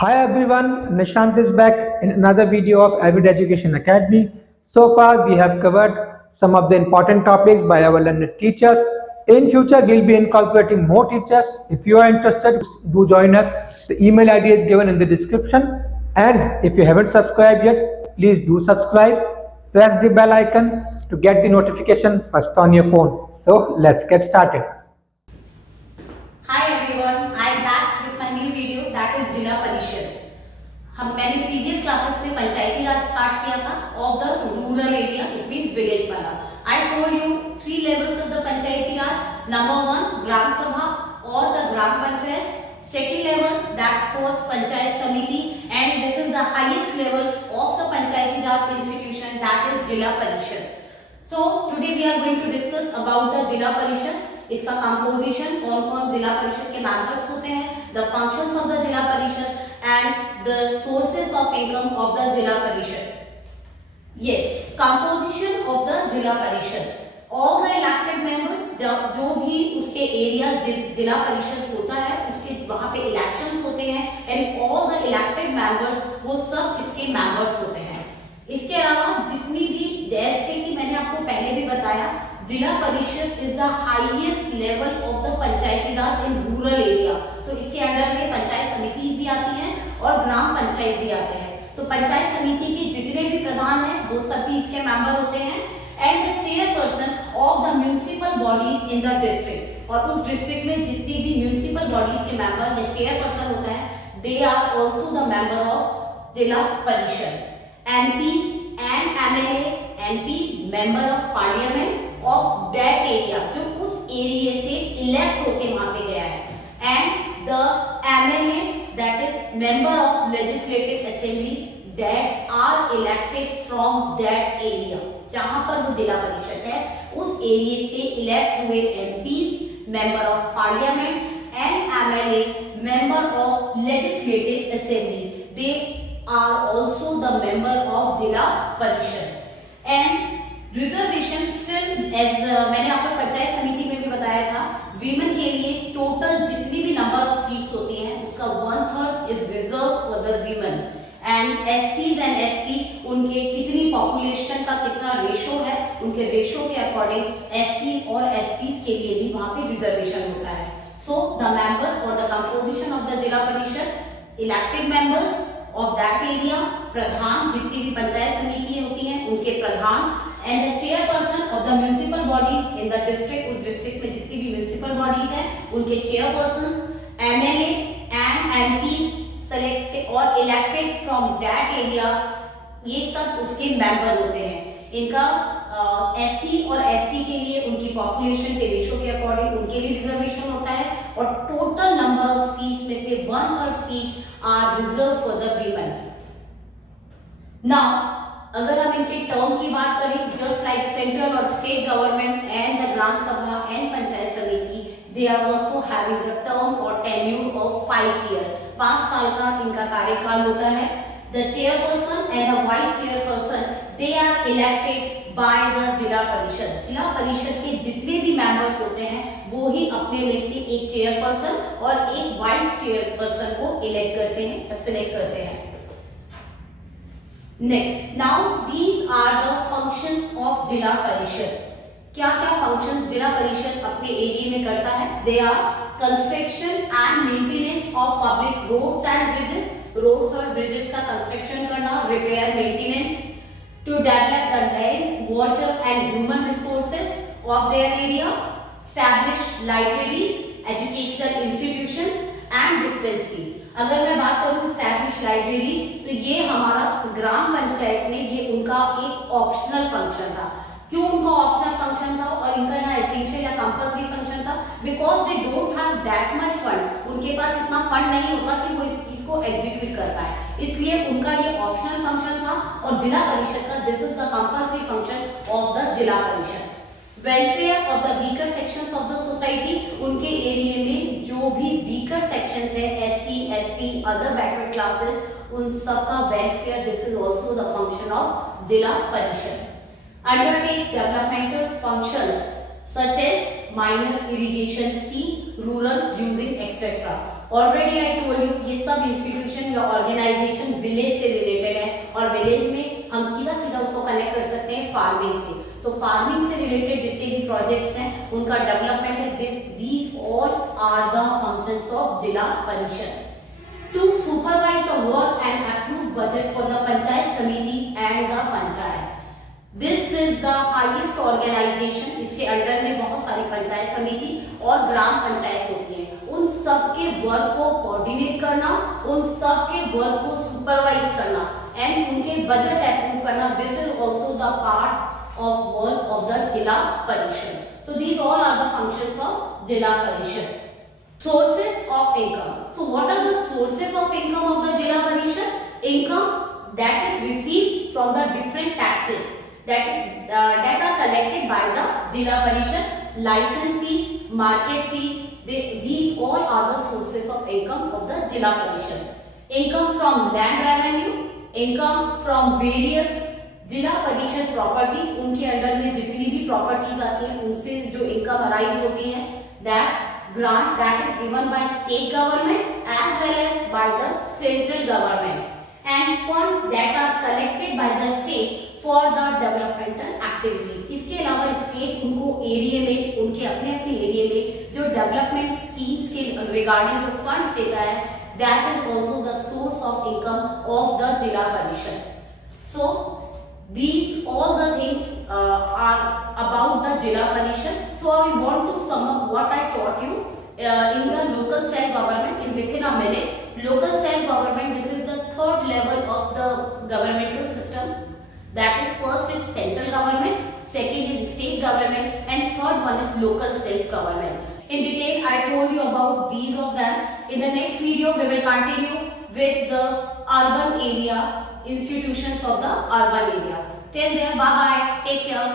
Hi everyone, Nishant is back in another video of Avid Education Academy. So far we have covered some of the important topics by our learned teachers. In future we'll be incorporating more teachers. If you are interested, do join us. The email ID is given in the description. And if you haven't subscribed yet, please do subscribe. Press the bell icon to get the notification first on your phone. So let's get started. Hi everyone, I am back with my new video that is जिला परिषद। मैंने previous classes में पंचायती राज start किया था of the rural area, it means village वाला। I told you 3 levels of the Panchayati Raj. Number 1 Gram Sabha और the Gram Panchayat, second level that was Panchayat Samiti, and this is the highest level of the Panchayati Raj institution that is Zila Parishad. So today we are going to discuss about the Zila Parishad, इसका कंपोजिशन, कौन कौन जिला परिषद के मेंबर्स होते हैं, the functions of the Zila परिषद and the sources of income of the Zila परिषद। Yes, composition of the Zila परिषद। ऑल द इलेक्टेड मेंबर्स, जो भी उसके एरिया जिला परिषद होता है उसके वहां पे इलेक्शंस होते हैं, and all the elected members वो सब इसके मेंबर्स होते हैं। इसके अलावा जितनी भी, जैसे कि मैंने आपको पहले भी बताया, जिला परिषद is the highest level of the Panchayati Raj in rural area. तो इसके अंडर में पंचायत समिति भी आती हैं और ग्राम पंचायत भी आते हैं। तो पंचायत समिति के जितने भी प्रधान हैं वो सभी इसके मेंबर होते हैं, and the chairperson of the municipal bodies in the district. और उस डिस्ट्रिक्ट में जितनी भी म्युनिसिपल बॉडीज के मेंबर या चेयरपर्सन होता है, they are also the member of Zila Parishad. MPs and MLA, MP member of parliament of that area, जो उस एरिया से इलेक्ट होके वहां पे गया है, and the MLA that is member of legislative assembly that are elected from that area, जहां पर वो जिला परिषद है उस एरिया से इलेक्ट हुए MPs, member of parliament and MLA, member of legislative assembly, they are also the member of जिला परिषद। एंड रिजर्वेशन स्टिल एज मैंने आपको पंचायत समिति में भी बताया था, वीमेन के लिए टोटल जितनी भी नंबर ऑफ सीट्स होती हैं उसका 1/3 is reserve for the women, and एससीज एंड एसटी उनके कितनी पॉपुलेशन का कितना रेशो है, उनके रेशो के अकॉर्डिंग एससी और एसटीज के लिए भी वहां पे रिजर्वेशन होता है। सो द मेंबर्स और the composition of the Zila Parishad, elected members of that area, pradhan जितनी भी पंचायत समिति होती हैं उनके pradhan, and the chairperson of the municipal bodies in the district, उस डिस्ट्रिक्ट में जितनी भी म्युनिसिपल बॉडीज हैं उनके chairpersons, MLA and MP selected और इलेक्टेड फ्रॉम दैट एरिया, ये सब उसके मेंबर होते हैं। इनका एससी और एसटी के लिए उनकी पॉपुलेशन के रेशो के अकॉर्डिंग उनके लिए रिजर्वेशन होता है, और टोटल नंबर ऑफ सीट्स में से 1/3 seats are reserve for the women. Now अगर हम इनके टर्म की बात करें, जस्ट लाइक सेंट्रल और state government and the Gram Sabha and Panchayat Samiti, they are also having the term और टेन्यूर ऑफ 5 ईयर, 5 साल का इनका कार्यकाल होता है। The chairperson and the vice chairperson, they are elected by the Zila Parishad. जिला परिषद के जितने भी मेंबर्स होते हैं वो ही अपने में से एक चेयरपर्सन और एक वाइस चेयरपर्सन को इलेक्ट करते हैं, सिलेक्ट करते हैं। Next, now these are the functions of Zila Parishad. क्या क्या फंक्शंस जिला परिषद अपने एरिया में करता है? They are construction and maintenance of public roads and bridges, roads और ब्रिजेस का कंस्ट्रक्शन करना, repair, maintenance, to develop the land, water and human resources of their area, establish libraries, educational institutions and dispensaries। अगर मैं बात करूं establish libraries, तो ये हमारा ग्राम पंचायत में ये उनका एक ऑप्शनल फंक्शन था। क्यों उनका ऑप्शनल फंक्शन था और इनका यहाँ एसेंशियल या कंपल्सरी फंक्शन था? Because they don't have that much fund, उनके पास इतना फंड नहीं होता कि वो इस चीज को एग्जीक्यूट कर पाए, इसलिए उनका ये ऑप्शनल फंक्शन था। और जिला परिषद का this is the compulsory function of the Zila परिषद। Welfare of the weaker sections of the society, उनके एरिया में जो भी वीकर सेक्शंस है, SC, ST, other backward classes, उन सब का welfare, this is also the function of Zila परिषद। Undertake developmental functions such as minor irrigation scheme, rural using etc. Already I told you ये सब इंस्टीट्यूशन या ऑर्गेनाइजेशन विलेज से रिलेटेड है और विलेज में हम सीधा सीधा उसको कनेक्ट कर सकते हैं फार्मिंग से। तो फार्मिंग से रिलेटेड जितने भी प्रोजेक्ट्स हैं उनका डेवलपमेंट है। These all are the functions of Zila Parishad to supervise the work and approve budget for the Panchayat Samiti and the Panchayat. This is the highest organization. इसके अंडर में बहुत सारी पंचायत समिति और ग्राम पंचायत होती है। उन सब के वर्क को कोऑर्डिनेट करना, उन सब के वर्क को सुपरवाइज करना एंड उनके बजट अप्रूव करना, this is also the part of work of the Jila Parishad. So these all are the functions of Jila Parishad. Sources of income. So what are the sources of income of the Jila Parishad? Income that is received from the different taxes that are collected by the Jila Parishad. License fees, market fees, these all are the sources of income of the Jila Parishad. Income from land revenue, income from various जिला परिषद प्रॉपर्टीज, उनके अंडर में जितनी भी प्रॉपर्टीज आती हैं उनसे जो इनकम अराइज होती है, that grant that is given by state government as well as by the central government and funds that are collected by the state for the developmental activities. इसके अलावा स्टेट उनको एरिया में, उनके अपने अपने एरिया में जो डेवलपमेंट स्कीम्स के रिगार्डिंग जो फंड्स देता है, that is also the source of income of the Zila Parishad. So these all the things are about the Jila Parishad. So I want to sum up what I taught you in the local self-government in within a minute. Local self-government, this is the third level of the governmental system. That is, first is central government, second is state government, and third one is local self-government. In detail, I told you about these of them. In the next video, we will continue with the urban area institutions of the urban area. Till there, bye bye, take care.